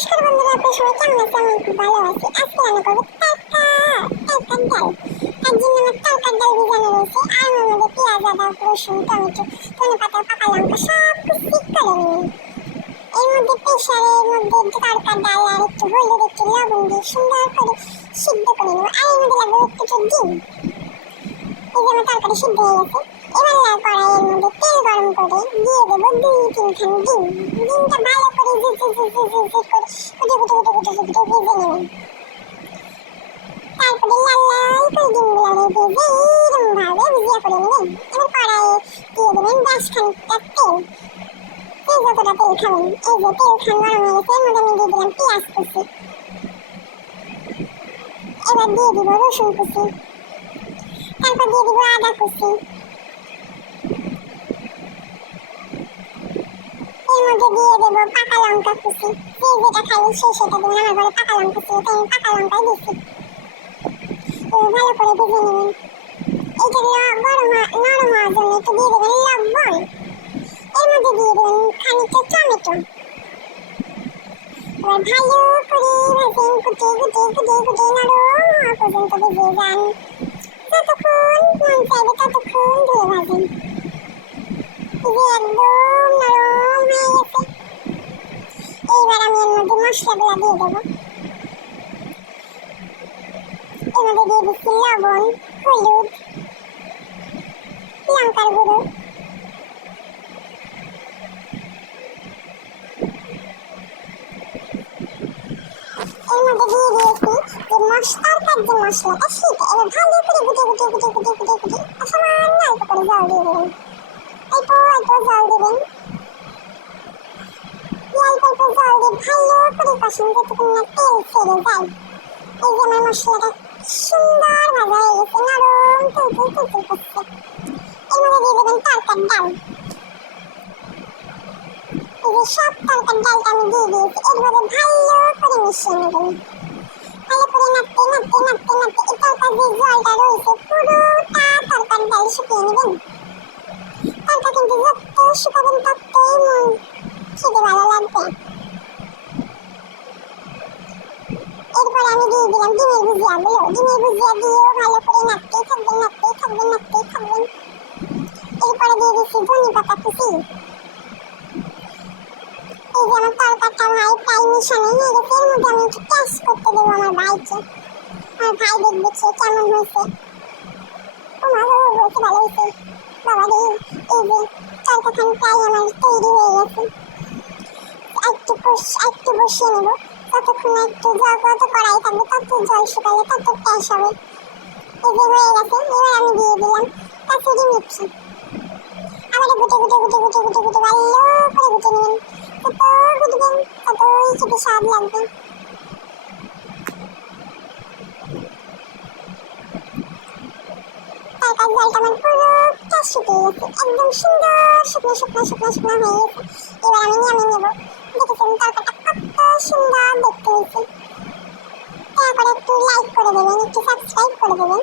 নমস্কার বন্ধুরা, আপনারা সবাই কেমন আছেন? আমি খুব ভালো আছি। আজকে রান্না করবো তরকার ডাল। তার জন্য আমার তরকার ডাল ভিজানো রয়েছে, আর ওর মধ্যে পেঁয়াজ, আদা, রসুন, টমেটো, ধনেপাতা, পাকা লঙ্কা সব কিছু করে নিই। এর মধ্যে প্রেসারের মধ্যে তরকার ডাল আর একটু হলুদ, একটু লবণ দিয়ে সুন্দর করে সিদ্ধ করে নেবো। আর এর মধ্যে লাগবে একটু ডিম। এই যে আমার তরকারি সিদ্ধ হয়ে গেছে। এবার কড়াইয়ের মধ্যে তেল গরম করে দিয়ে দেবো 2-3 খান ডিম। ডিমটা ভালো করে কুটে ভেজে নেবেন। তারপরে লাল লাল করে ডিমগুলো ভেজে এরকম ভাবে ভুজিয়া করে নেবেন। এবার কড়াইয়ে দিয়ে দেবেন 10 খানিকটা তেল। যতটা তেল খাবেন, এই যে তেল খান গরম হয়ে গেছে, এর মধ্যে আমি দিয়ে দিলাম পেঁয়াজ কুচি। এবার দিয়ে দিব রসুন কুচি, তারপর দিয়ে দিব আদা কুচি। এর মধ্যে দিয়ে দেবো পাকা লঙ্কা কুচি। যে যেটা খাই সে সেটা দেবেন, আমার ঘরে পাকা লঙ্কা ছিল তাই আমি পাকা লঙ্কাই দিচ্ছি। ভালো করে ভেজে নেবেন। এটা নরম হওয়ার জন্য একটু দিয়ে দেবেন লবণ। এর মধ্যে দিয়ে দেবেন খানিকটা টমেটো। এবার ভালো করে ভাজেন, কুটে নরম হওয়া পর্যন্ত ভেজে যান। যতক্ষণ মন চাইবে ততক্ষণ ধরে ভাজেন। যে একদম নরম হয়ে গেছে। এইবার আমি এর মধ্যে মশলাগুলো দিয়ে দেবো। এর মধ্যে দিয়ে দিচ্ছি লবণ, হলুদ, লঙ্কার গুঁড়ো, এর মধ্যে দিয়ে দিয়েছি যে তরকার যে মশলাটা সেটা। এবার ভালো করে গুটে সামান্য অল্প করে জল দিয়ে দেবেন। অল্প জল দেবেন। অল্প জল দিয়ে ভালো করে কষান যতক্ষণ না তেল ছেড়ে যায়। এই যে আমার মশলাটা সুন্দর ভাজা হয়ে গেছে, নরম তুলতুল করছে। এর মধ্যে দিয়ে দেবেন তরকার ডাল। এই যে সব তরকার ডালটা আমি দিয়ে দিয়েছি। এর মধ্যে ভালো করে মিশিয়ে নেবেন। ভালো করে নাড়তে এই তরকার যে জলটা রয়েছে পুরোটা তরকার ডাল শুকিয়ে নেবেন। তরকা কিন্তু যত শুকাবেন ততই খেতে ভালো লাগবে। এরপর আমি দিয়ে দিলাম ডিমের ভুজিয়াগুলো। ডিমের ভুজিয়া দিয়েও ভালো করে নাড়তেই থাকবেন। এরপরে দিয়ে দিচ্ছি ধনেপাতা কুচি। এই যে আমার তরকারটা প্রায় মিশানো হয়ে গেছে। এর মধ্যে আমি একটু টেস্ট করতে দেবো আমার ভাইকে। আমার ভাই দেখবে খেয়ে কেমন হয়েছে। ও মা গো, বলতে ভালো হয়েছে বাবা রে। এই যে তরকাখানি প্রায় আমার তৈরি হয়ে গেছে। একটু বসিয়ে নেবো। ততক্ষণ একটু যত কড়াই থাকবে তত জল শুকালে তত টেস্ট হবে। এই যে হয়ে গেছে। এবার আমি দিয়ে দিলাম কাসুরি মেথি। আবার গুটে ভালো করে গুটে নেবেন। যত গুটবেন ততই খেতে স্বাদ লাগবে। তরকার জলটা আমার পুরোটা শুকিয়ে গেছে, একদম সুন্দর শুকনো হয়ে গেছে। এবার আমি নামিয়ে নেবো। দেখেছেন তরকারটা কত সুন্দর দেখতে হয়েছে। তারপরে একটু লাইক করে দেবেন, একটু সাবস্ক্রাইব করে দেবেন।